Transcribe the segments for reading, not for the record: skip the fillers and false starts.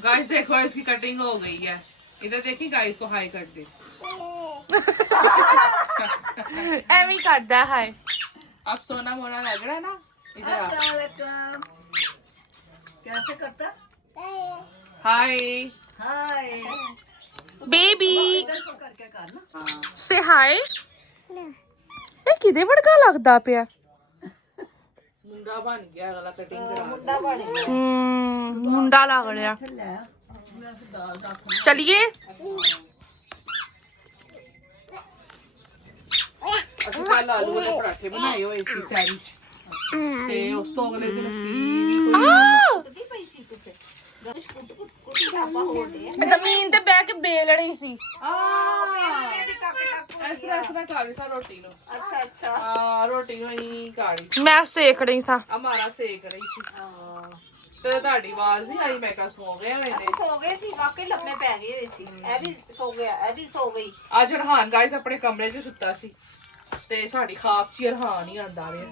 Guys देखो इसकी cutting हो गई है। इधर देखिए गाइस को हाई कर दे। एवी करता है। अब सोना मोना लग रहा है ना। इधर अस्सलाम वालेकुम। कैसे करता? हाय हाय बेबी इधर को करके कर ना। से हाय। ਇਹ ਕਿਦੇ ਵਰਗਾ ਲੱਗਦਾ ਪਿਆ? मुंडा बन गया अगला कटिंग करा। मुंडा बन गया। ਮੁੰਡਾ ਲੱਗ ਰਿਹਾ। ले मैं दाल रख। ਚਲਿਏ ਅਸੀਂ ਕੱਲ ਆਲੂ ਵਾਲੇ ਪਰਾਠੇ ਬਣਾਏ ਹੋਏ ਸੀ ਸੈਂਡਵਿਚ ਤੇ ਉਸ ਤੋਂ ਅਗਲੇ ਦਿਨ ਅਸੀਂ ਵੀ ਕੋਈ दी पैसी तुझे गश कुट कुट कुट चापा हो दे। ਜ਼ਮੀਨ ਤੇ ਬਹਿ ਕੇ ਬੇਲ ਰਹੀ ਸੀ। मेरे दी टक टक ਇਸ ਤਰ੍ਹਾਂ ਖਾ ਲਈ ਸਾ ਰੋਟੀ ਨੂੰ। अच्छा अच्छा। ਰੋਟੀ ਨੂੰ ਹੀ ਖਾ ਲਈ। ਮੈਂ ਸੇਕ ਰਹੀ ਸਾਂ। ਹਮਾਰਾ ਸੇਕ ਰਹੀ ਸੀ। ਤੇ ਤੁਹਾਡੀ ਆਵਾਜ਼ ਨਹੀਂ ਆਈ। ਮੈਂ ਕਿਹਾ ਸੌ ਗਿਆ ਮੈਨੇ। ਅਸੀਂ ਸੋ ਗਏ ਸੀ ਵਾਕਈ ਲੰਮੇ ਪੈ ਗਏ ਹੋਏ ਸੀ। ਇਹ ਵੀ ਸੋ ਗਿਆ ਇਹ ਵੀ ਸੋ ਗਈ। ਅੱਜ ਰਹਾਨ ਗਾਇਸ ਆਪਣੇ ਕਮਰੇ 'ਚ ਸੁੱਤਾ ਸੀ ਤੇ ਸਾਡੀ ਖਾਬ 'ਚ ਰਹਾਨ ਹੀ ਆਂਦਾ ਰਿਹਾ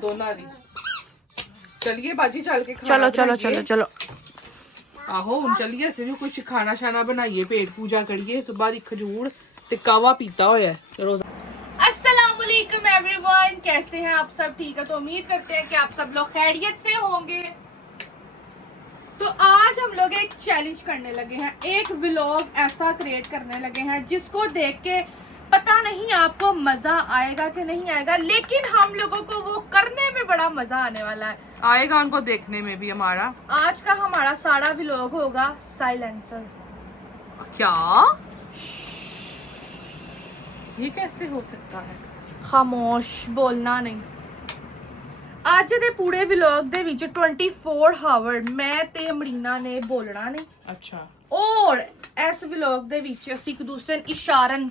ਦੋਨਾਂ ਦੀ। ਚਲਿਏ ਬਾਜੀ ਚੱਲ ਕੇ ਖਾਣਾ ਚਲੋ ਆਹੋ ਹੁਣ ਚੱਲੀਏ ਅਸੀਂ ਵੀ ਕੁਝ ਖਾਣਾ ਸ਼ਾਨਾ ਬਣਾਈਏ पेट पूजा करिए। सुबह ਦੀ खजूर ਤੇ ਕਾਵਾ ਪੀਤਾ ਹੋਇਆ रोज। अस्सलाम वालेकुम एवरीवन, कैसे हैं आप सब? ठीक है तो उम्मीद करते हैं कि आप सब लोग खैरियत से होंगे। तो आज हम लोग एक चैलेंज करने लगे हैं, एक व्लॉग ऐसा क्रिएट करने लगे हैं जिसको देख के पता नहीं आपको मजा आएगा कि नहीं आएगा, लेकिन हम लोगों को वो करने में बड़ा मजा आने वाला है। आएगा उनको देखने में भी हमारा। आज का हमारा सारा व्लॉग होगा साइलेंसर। क्या ये कैसे हो सकता है? खामोश बोलना नहीं। ਅੱਜ ਦੇ ਪੂਰੇ ਵਲੌਗ ਦੇ ਵਿੱਚ 24 ਹਾਵਰ ਮੈਂ ਤੇ ਅਮਰੀਨਾ ਨੇ ਬੋਲਣਾ ਨਹੀਂ। अच्छा ਔਰ ਇਸ ਵਲੌਗ ਦੇ ਵਿੱਚ ਅਸੀਂ ਇੱਕ ਦੂਸਰੇ ਨੂੰ ਇਸ਼ਾਰਨ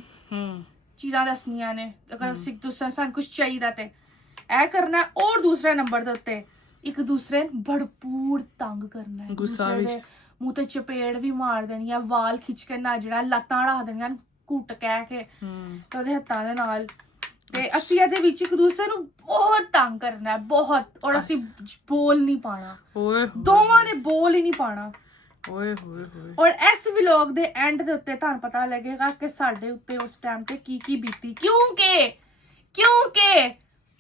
ਚੀਜ਼ਾਂ ਦੱਸਣੀਆਂ ਨੇ। ਅਗਰ ਅਸੀਂ ਇੱਕ ਦੂਸਰੇ ਨੂੰ ਸਾਨੂੰ ਕੁਝ ਚਾਹੀਦਾ ਤੇ ਇਹ ਕਰਨਾ ਹੈ। ਔਰ ਦੂਸਰੇ ਨੰਬਰ ਦੇ ਉੱਤੇ ਇੱਕ ਦੂਸਰੇ ਨੂੰ ਭਰਪੂਰ ਤੰਗ ਕਰਨਾ ਹੈ। ਗੁੱਸਾ ਦੂਸਰੇ ਦੇ ਮੂੰਹ ਤੇ ਚਪੇੜ ਵੀ ਮਾਰ ਦੇਣੀ ਆ, ਵਾਲ ਖਿੱਚ ਕੇ ਨਾ ਜਿਹੜਾ ਲੱਤਾਂ ਢਾ ਦੇਣੀਆਂ ਘੁੱਟ ਕਹਿ ਕੇ ਤੇ ਉਹਦੇ ਹੱਥਾਂ ਦੇ ਨਾਲ। ਤੇ ਅਸੀਂ ਇਹਦੇ ਵਿੱਚ ਇੱਕ ਦੂਸਰੇ ਨੂੰ ਬਹੁਤ ਤੰਗ ਕਰਨਾ ਹੈ, ਬਹੁਤ। ਔਰ ਅਸੀਂ ਬੋਲ ਨਹੀਂ ਪਾਣਾ, ਦੋਵਾਂ ਨੇ ਬੋਲ ਹੀ ਨਹੀਂ ਪਾਣਾ। ਔਰ ਇਸ ਵਲੌਗ ਦੇ ਐਂਡ ਦੇ ਉੱਤੇ ਤੁਹਾਨੂੰ ਪਤਾ ਲੱਗੇਗਾ ਕਿ ਸਾਡੇ ਉੱਤੇ ਉਸ ਟਾइम पे ਕੀ बीती, क्योंकि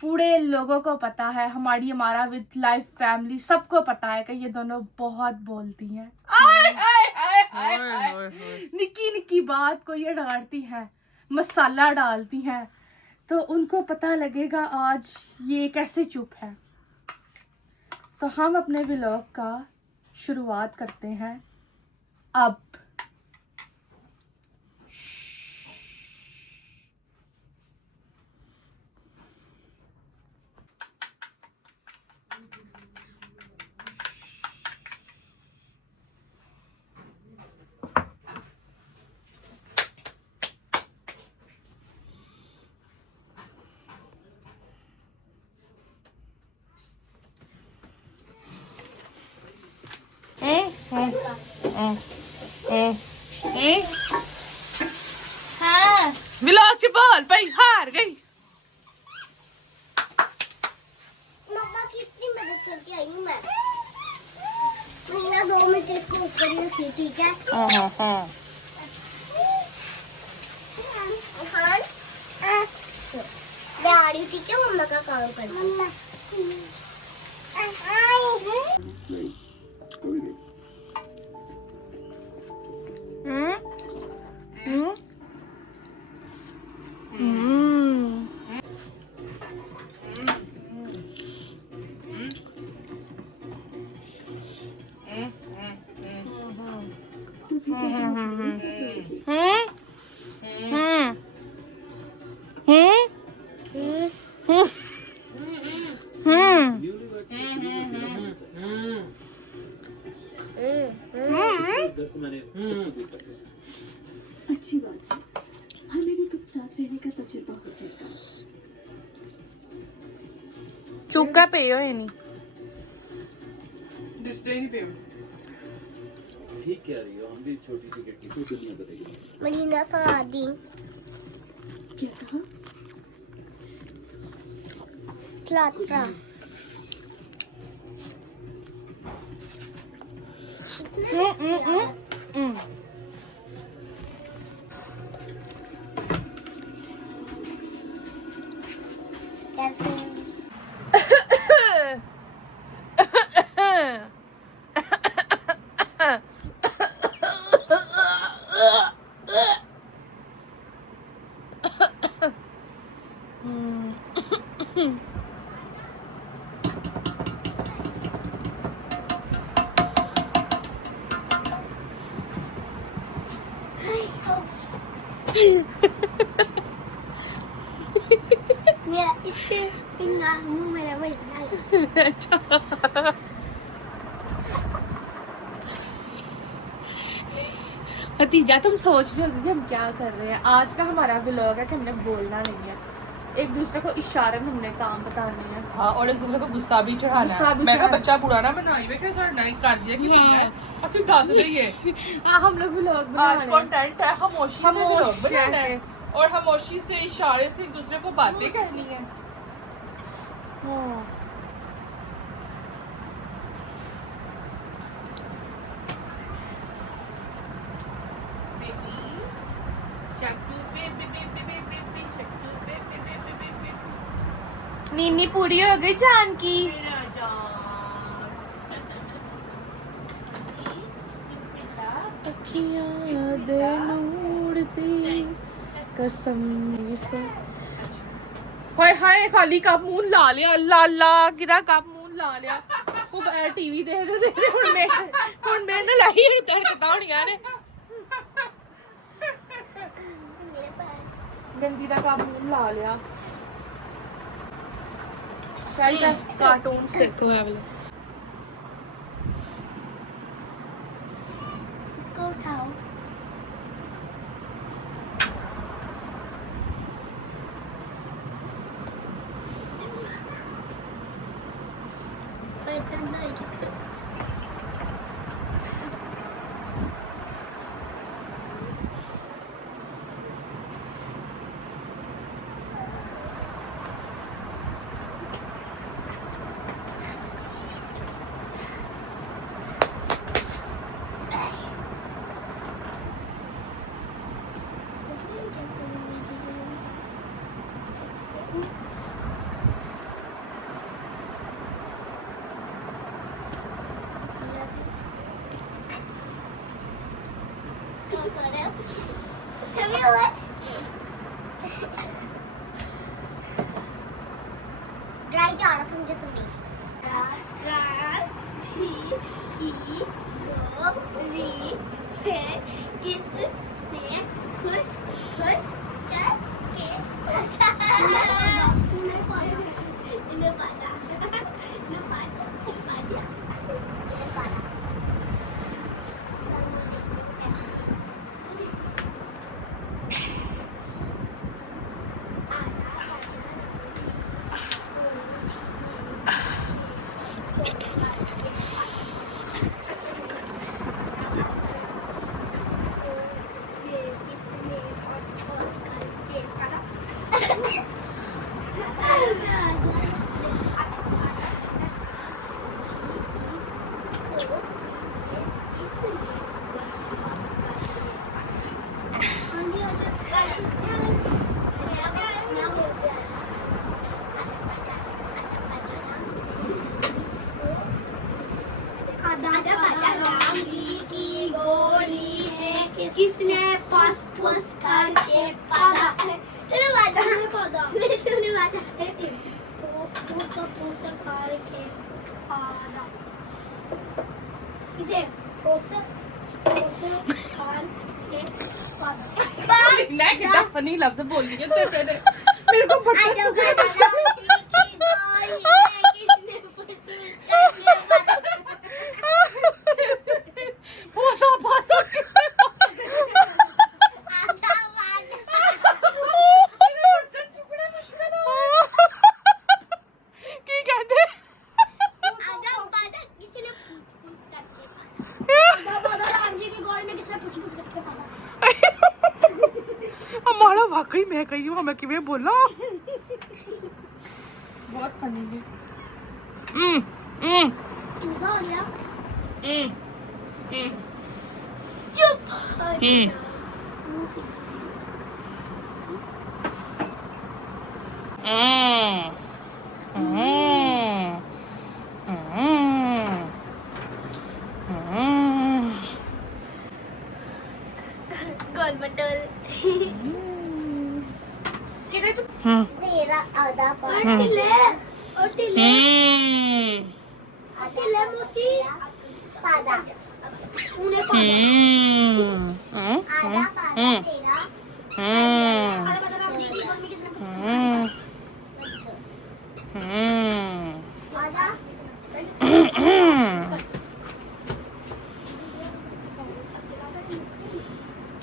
पूरे लोगों को पता है, हमारा विद लाइफ फैमिली सबको पता है कि ये दोनों बहुत बोलती हैं। निक्की निक्की बात को ये डालती है, मसाला डालती हैं, तो उनको पता लगेगा आज ये कैसे चुप है। तो हम अपने व्लॉग का शुरुआत करते हैं अब। व्लॉग च बोल भाई हार गई। मम्मा की इतनी मदद करके आई हूँ मैं। महीना 2 मिनट इसको ऊपर ही रखी, ठीक है? हाँ। मैं आ रही हूँ, ठीक है? मम्मा का काम करती हूँ। अच्छी बात है, हमें भी कुछ साथ रहने का तजुर्बा हो जाएगा। चुका पे होए नहीं दिसते नहीं पे। ठीक कह रही हो, हम भी छोटी सी गिट्टी को दुनिया बदलेगी। महीना शादी क्या कहा? लाता कैसे मेरा इससे मुंह मेरा वही बना अच्छा हतीजा तुम सोच रहे हो कि हम क्या कर रहे हैं। आज का हमारा व्लॉग है कि हमने बोलना नहीं है, एक दूसरे को इशारे में हमने काम बताने हैं। हाँ, और एक दूसरे को गुस्सा भी चढ़ाना गुस्सा है। भी मैं कहा चढ़ाना। बच्चा बुरा ना बनाई वे क्या साढ़े नाइट कर दिया कि भैया है असली दस रही है। हम लोग व्लॉग बना आज रहे हैं। कंटेंट है खामोशी से खामोश व्लॉग बनाना है है। और खामोशी से इशारे से एक दूसरे को बातें कहनी है। हाँ। नीनी पूरी हो गई जान की। अखियां दे नूरती कसम इसको। हाय हाय खाली कप मुंह ला लिया। अल्लाह अल्लाह किदा कप मुंह ला लिया। वो टीवी देखदे हुन मैं ना लाई नहीं तड़कता होनियां ने। गंदी दा कप मुंह ला लिया। चल कार्टून देखो है वाला। इसको उठाओ बर्तन नहीं ड्राई जा रहा था मुझे सुनी इसने खुश खुश करके किसने पस पस करके पादा तेरे वादा ने पादा तूने वादा तो पस करके पादा इधर पस करके पादा मैं कितना फनी लफ्ज बोल रही है तेरे मेरे को बड़ा हमारा वाकई मैं कही हूँ मैं किਵੇਂ बोला बहुत फनी है चूसा हो गया चुप मुंह से गोल बटोल ਕਿਹਦੇ ਚ तेरा आधा पार्ट ले मोती पादा उन्हें पादा आधा पादा तेरा अरे बता रहा दीदी मम्मी कितने आधा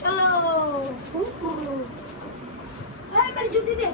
चलो अरे मेरी जूती दे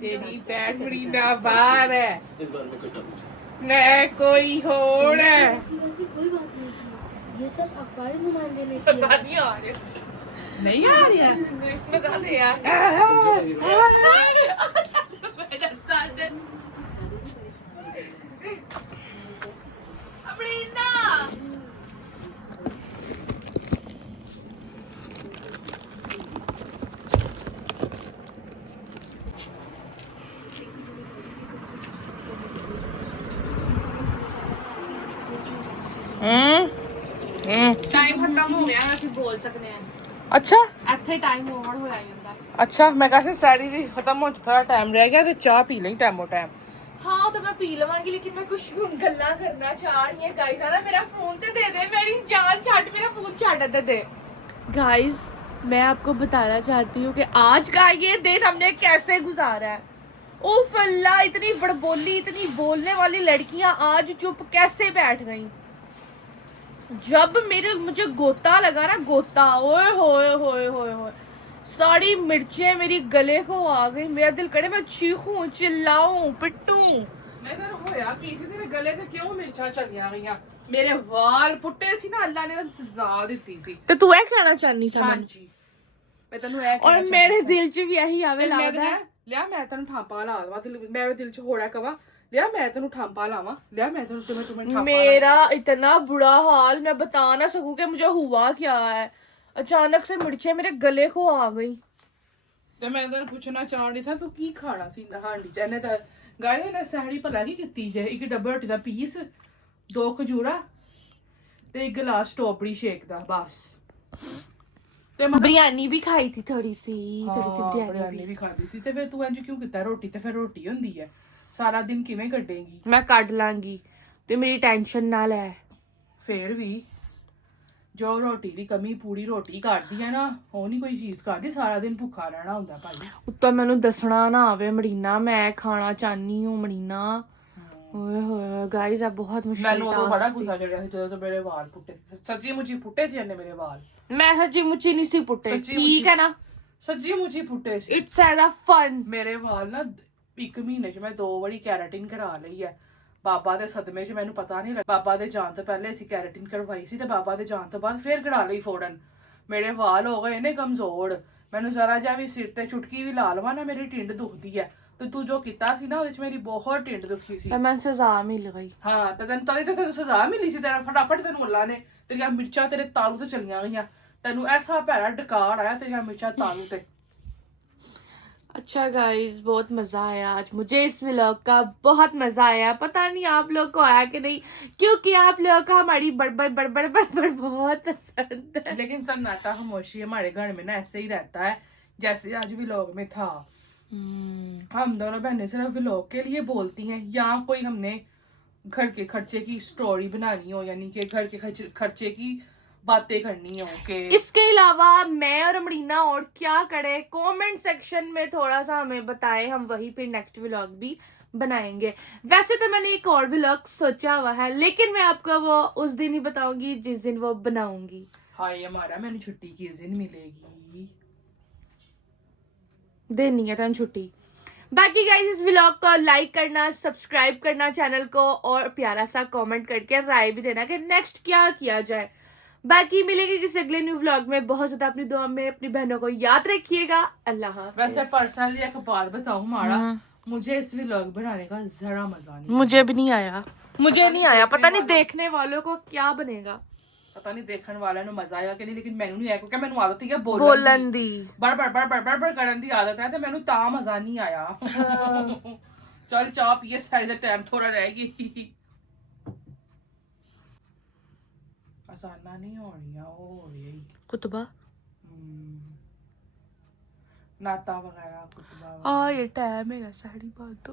तेरी पैंट बड़ी नाबार है, इस बारे में कुछ ना पूछो। मैं कोई होड़ है। ऐसी वैसी कोई बात नहीं थी, ये सब अखबार घुमा देने की पता नहीं आ रहे, नहीं आ रही है इंग्लिश में बता दे यार। टाइम खत्म हो गया, ਅਸੀਂ ਬੋਲ ਸਕਨੇ ਆ। ਅੱਛਾ ਇੱਥੇ ਟਾਈਮ ਓਵਰ ਹੋਇਆ ਜਾਂਦਾ। ਅੱਛਾ ਮੈਂ ਕਹਿੰਦਾ ਸਾਰੀ ਦੀ ਖਤਮ ਹੋ ਥੋੜਾ ਟਾਈਮ ਰਹਿ ਗਿਆ ਤੇ ਚਾਹ ਪੀ ਲਈ ਟਾਈਮੋ ਟਾਈਮ। हाँ तो मैं पी लवांगी, लेकिन मैं कुछ गल्ला करना चाह रही है गाइस। ना मेरा फोन तो दे दे, मेरी जान छाट, मेरा फोन छाट दे गाइस। मैं आपको बताना चाहती हूँ कि आज का ये दिन हमने कैसे गुजारा है। उफ अल्लाह, इतनी बड़बोली, इतनी बोलने वाली लड़कियां आज चुप कैसे बैठ गई। जब मुझे गोता लगा ना, गोता, ओए होए होए होए होए, सारी मिर्चें मेरी गले को आ गई। मेरा दिल करे मैं चीखूं, चिल्लाऊं, पिटूं। नहीं होया किसी तेरे गले ते क्यों मिर्चां चलियां गईयां। मेरे वाल पुੱਟੇ ਸੀ ਨਾ, ਅੱਲਾ ਨੇ ਸਜ਼ਾ ਦਿੱਤੀ ਸੀ। ਤੇ ਤੂੰ ਇਹ ਕਹਿਣਾ ਚਾਹਨੀ ਸੀ ਹਾਂਜੀ ਮੈਂ ਤੈਨੂੰ ਇਹ ਔਰ ਮੇਰੇ ਦਿਲ 'ਚ ਵੀ ਇਹੀ ਆਵੇ ਮੈਂ ਲੱਗਦਾ ਲਿਆ ਮੈਂ ਤੈਨੂੰ ਠਾਂਪਾ ਲਾ ਦਵਾਂ, ਮੈਂ ਦਿਲ 'ਚ ਹੋੜਾ ਕਵਾ ਲਿਆ ਮੈਂ ਤੈਨੂੰ ਠਾਂਪਾ ਲਾਵਾਂ, ਲਿਆ मैं ਤੈਨੂੰ ਠਾਂਪਾ। मेरा इतना बुरा हाल मैं बता ना सकूं कि मुझे हुआ क्या है। अचानक से मिर्चें मेरे गले को आ गई। ਤੇ ਮੈਂ ਤੈਨੂੰ ਪੁੱਛਣਾ ਚਾਹਣੀ ਸੀ ਤੂੰ ਕੀ ਖਾਣਾ ਸੀ ਹਾਂਡੀ ਚ। ਇਹਨੇ ਤਾਂ ਗਾਇ ਨੇ ਸਹਿੜੀ ਭਲਾ ਕੀ ਕੀਤੀ ਜੇ, ਇੱਕ ਡੱਬਾ ਰੋਟੀ ਦਾ ਪੀਸ, 2 ਖਜੂਰਾ ਤੇ ਇੱਕ ਗਲਾਸ ਸਟ੍ਰਾਬੇਰੀ ਸ਼ੇਕ ਦਾ ਬਸ। ਤੇ ਮੈਂ बिरयानी भी खाई थी थोड़ी सी ਬਿਰਿਆਨੀ ਵੀ ਖਾਂਦੀ ਸੀ। ਤੇ ਫਿਰ ਤੂੰ ਇੰਜ ਕਿਉਂ ਕੀਤਾ? ਰੋਟੀ ਤੇ ਫਿਰ ਰੋਟੀ ਹੁੰਦੀ ਹੈ, ਸਾਰਾ ਦਿਨ ਕਿਵੇਂ ਕੱਢੇਂਗੀ? मैं काट लांगी ते मेरी टेंशन ना ले। ਫੇਰ ਵੀ ਜੋ ਰੋਟੀ ਦੀ ਕਮੀ ਪੂਰੀ ਰੋਟੀ ਕੱਢਦੀ ਹੈ ਨਾ, ਉਹ ਨਹੀਂ ਕੋਈ ਚੀਜ਼ ਕੱਢਦੀ। ਸਾਰਾ ਦਿਨ ਭੁੱਖਾ ਰਹਿਣਾ ਹੁੰਦਾ ਭਾਈ। ਉੱਤੋਂ ਮੈਨੂੰ ਦੱਸਣਾ ਨਾ ਆਵੇ ਮਰੀਨਾ ਮੈਂ ਖਾਣਾ ਚਾਹਨੀ ਹੂੰ ਮਰੀਨਾ। ਓਏ ਹੋਏ ਗਾਇਸ ਆ ਬਹੁਤ ਮੁਸ਼ਕਿਲ ਮੈਨੂੰ ਉਹ ਬੜਾ ਟਾਸਕ ਗੁੱਸਾ ਚੜਿਆ ਸੀ ਜਦੋਂ ਮੇਰੇ ਵਾਲ ਪੁੱਟੇ ਸੀ। ਸੱਚੀ ਮੁੱਚੀ ਪੁੱਟੇ ਸੀ ਇਹਨੇ ਮੇਰੇ ਵਾਲ। ਮੈਂ ਸੱਚੀ ਮੁੱਚੀ ਨਹੀਂ ਸੀ ਪੁੱਟੇ, ਸੱਚੀ ਠੀਕ ਮੁੱਚੀ। ਹੈ ਨਾ, ਸੱਚੀ ਮੁੱਚੀ ਪੁੱਟੇ ਸੀ। It's as a fun. ਮੇਰੇ ਵਾਲ ਨਾ 1 ਮਹੀਨੇ 'ਚ ਮੈਂ 2 ਵਾਰੀ ਕੈਰਾਟਿਨ ਕਰਾ ਲਈ ਹੈ। ਬਾਬਾ ਦੇ ਸਦਮੇ 'ਚ ਮੈਨੂੰ ਪਤਾ ਨਹੀਂ ਲੱਗਾ। ਬਾਬਾ ਦੇ ਜਾਣ ਤੋਂ ਪਹਿਲੇ ਅਸੀਂ ਕੈਰਾਟਿਨ ਕਰਵਾਈ ਸੀ ਤੇ ਬਾਬਾ ਦੇ ਜਾਣ ਤੋਂ ਬਾਅਦ ਫੇਰ ਕਰਾ ਲਈ ਫੌਰਨ। ਮੇਰੇ ਵਾਲ ਹੋ ਗਏ ਨੇ ਕਮਜ਼ੋਰ। ਮੈਨੂੰ ਜ਼ਰਾ ਜਿਹਾ ਵੀ ਸਿਰ ਤੇ ਚੁਟਕੀ ਵੀ ਲਾ ਲਵਾਂ ਨਾ ਮੇਰੀ ਟਿੰਡ ਦੁਖਦੀ ਹੈ। ਤੇ ਤੂੰ ਜੋ ਕੀਤਾ ਸੀ ਨਾ ਉਹਦੇ 'ਚ ਮੇਰੀ ਬਹੁਤ ਟਿੰਡ ਦੁਖੀ ਸੀ। ਮੈਂ ਸਜ਼ਾ ਮਿਲ ਗਈ। ਹਾਂ ਤੇ ਤੈਨੂੰ ਸਜ਼ਾ ਮਿਲੀ ਸੀ। ਤੇਰਾ ਫਟਾਫਟ ਤੈਨੂੰ ਅੱਲਾ ਨੇ ਤੇਰੀਆਂ ਮਿਰਚਾਂ ਤੇਰੇ ਤਾਲੂ ਤੇ ਚਲੀਆਂ ਗਈਆਂ। ਤੈਨੂੰ ਐਸਾ ਭੈੜਾ ਡਕਾਰ ਆਇਆ ਤੇਰੀਆਂ ਮਿਰਚਾਂ ਤਾਲੂ ਤੇ। अच्छा गाइस, बहुत मज़ा आया आज मुझे इस व्लॉग का, बहुत मज़ा आया। पता नहीं आप लोग को आया कि नहीं, क्योंकि आप लोगों को हमारी बड़बड़ बड़बड़ बड़बड़ बहुत पसंद है। लेकिन सन्नाटा खामोशी हमारे घर में ना ऐसे ही रहता है जैसे आज व्लॉग में था। हम दोनों बहनें सिर्फ व्लॉग के लिए बोलती हैं, या कोई हमने घर के खर्चे की स्टोरी बनानी हो, यानी कि घर के खर्चे की बातें करनी हो के इसके अलावा मैं और अमरीना और क्या करें, कमेंट सेक्शन में थोड़ा सा हमें बताएं, हम वही पे नेक्स्ट व्लॉग भी बनाएंगे। वैसे तो मैंने एक और व्लॉग सोचा हुआ है, लेकिन मैं आपको वो उस दिन ही बताऊंगी जिस दिन वो बनाऊंगी। हाय हमारा, मैंने छुट्टी किस दिन मिलेगी? देनी है तन छुट्टी। बाकी गाइस इस व्लॉग को लाइक करना, सब्सक्राइब करना चैनल को, और प्यारा सा कमेंट करके राय भी देना कि नेक्स्ट क्या किया जाए। बाकी मिलेंगे किसी अगले न्यू व्लॉग में। बहुत ज्यादा अपनी दुआ में अपनी बहनों को याद रखिएगा। अल्लाह हाफ़िज़। वैसे पर्सनली एक बात बताऊं मारा, मुझे इस व्लॉग बनाने का जरा मजा नहीं। मुझे भी नहीं आया, मुझे नहीं आया। पता नहीं वालों- देखने वालों को क्या बनेगा, पता नहीं देखने वाले नु मजा आएगा कि नहीं, लेकिन मैनू नहीं आया क्योंकि मैनू आदत है बोलन दी। बड़ करन दी आदत है, तो मैनू ता मजा नहीं आया। चल चाह पिए, सारी दा टाइम थोड़ा रह गई। आसाना नहीं हो रही है, हो रही है कुतबा नाता वगैरह कुतबा ये टाइम है साड़ी बात तो